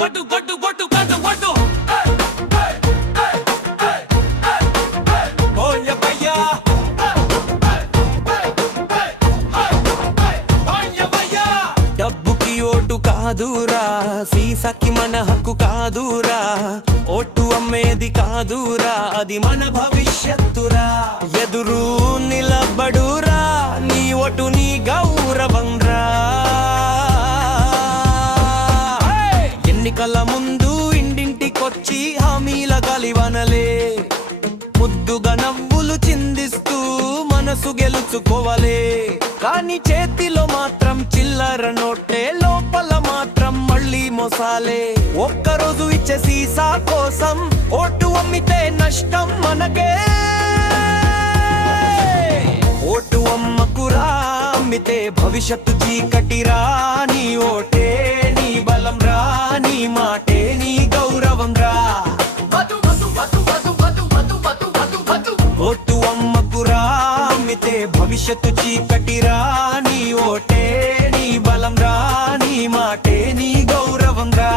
గొడ్డు గొడ్డు గొడ్డు గొడ్డు గొడ్డు డబ్బుకి ఓటు కాదురా, సీసాకి మన హక్కు కాదురా, ఓటు అమ్మేది కాదురా, అది మన భవిష్యత్తురా. ఎదురు నిలబడురా, నీ ఓటు నీ గౌరవంరా. ఎన్నికల ముందు ఇంటింటికొచ్చి హామీల గలివనలే, ముద్దుగా నవ్వులు చిందిస్తూ మనసు గెలుచుకోవాలే. కానీ చేతిలో మాత్రం చిల్లర నోటే, లోపల మాత్రం మళ్ళీ మోసాలే. ఒక్కరోజు ఇచ్చే సీసా కోసం ఓటు అమ్మితే నష్టం మనకే. ఓటు అమ్మకురా, అమ్మితే భవిష్యత్తు చీకటిరా. నీ ఓటే నీ బలం రా, నీ మాటే నీ గౌరవం రా. ఓటు అమ్మకురా, అమ్మితే భవిష్యత్తు చీకటిరా. నీ ఓటే నీ బలం రా, నీ మాటే నీ గౌరవం రా.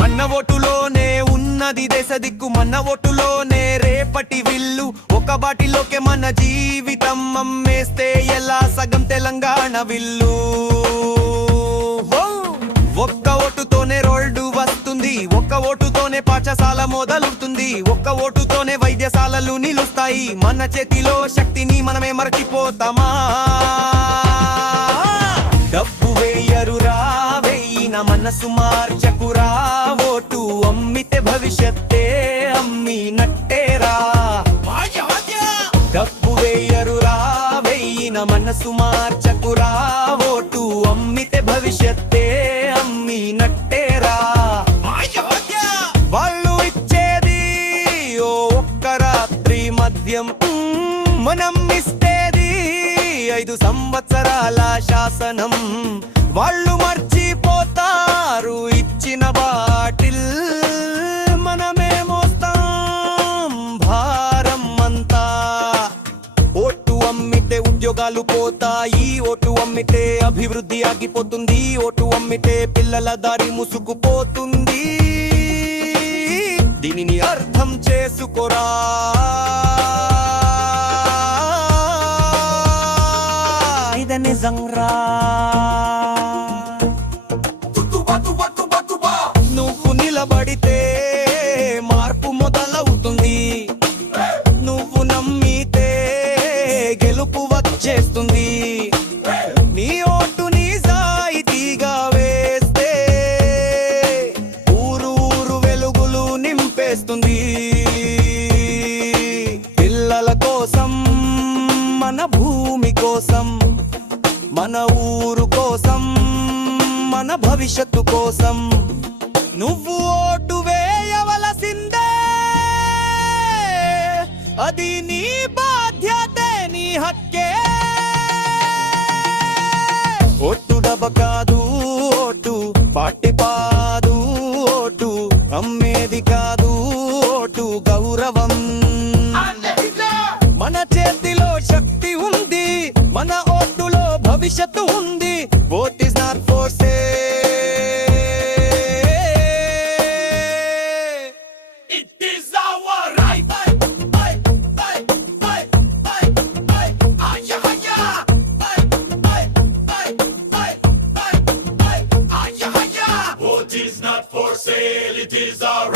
మన ఓటులోనే ఉన్నది దేశ దిక్కు, మన ఓటులోనే రేపటి విల్లు. ఒక బాటిలోకే మన జీవితం అమ్మేస్తే ఎలా సగం తెలంగాణ విల్లు. ఒక్క ఓటుతోనే రోడ్డు వస్తుంది, ఒక్క ఓటుతోనే పాఠశాల మొదలుతుంది, ఒక్క ఓటుతోనే వైద్యశాలలు నిలుస్తాయి. మన చేతిలో శక్తిని మనమే మరచిపోతామా? డబ్బు వేయరురా, వేయిన మనసు మార్చకురా. ఓటు అమ్మితే భవిష్యత్తే అమ్మినట్టేరా. డబ్బు వేయరురా, వేయిన మనసు మార్చకురా. ఓటు అమ్మితే భవిష్యత్తే అమ్మినట్టేరా. వాళ్ళు ఇచ్చేది ఓ ఒక్క రాత్రి మద్యం, మనం ఇస్తేది 5 సంవత్సరాల శాసనం. వాళ్ళు మర్చిపోతారు ఇచ్చిన బాటిల్, మనమే మోస్తాం భారం అంతా. ఓటు అమ్మితే ఉద్యోగాలు పోతాయి, ఓటు అమ్మితే అభివృద్ధి ఆగిపోతుంది, ఓటు అమ్మితే పిల్లల దారి ముసుగుపోతుంది. దీనిని అర్థం చేసుకోరా. ఇది నిజంరా. నువ్వు నిలబడితే మార్పు మొదలవుతుంది, నువ్వు నమ్మితే గెలుపు వచ్చేస్తుంది. నీ ఓటు నిజాయితీగా వేస్తే ఊరు ఊరు వెలుగులు నింపేస్తుంది. పిల్లల కోసం, మన భూమి కోసం, మన ఊరు కోసం, మన భవిష్యత్తు కోసం నువ్వు ఓటు వేయవలసిందే. అది నీ బాధ్యతే, నీ హక్కే. ఓటు డబ్బ కాదు, ఓటు పార్టీ పాదు, ఓటు అమ్మేది కాదు, ఓటు గౌరవం. మన చేతిలో శక్తి ఉంది, మన ఓటులో భవిష్యత్తు ఉంది. Vote is not for sale, it is our right. Vote is not for sale, it is our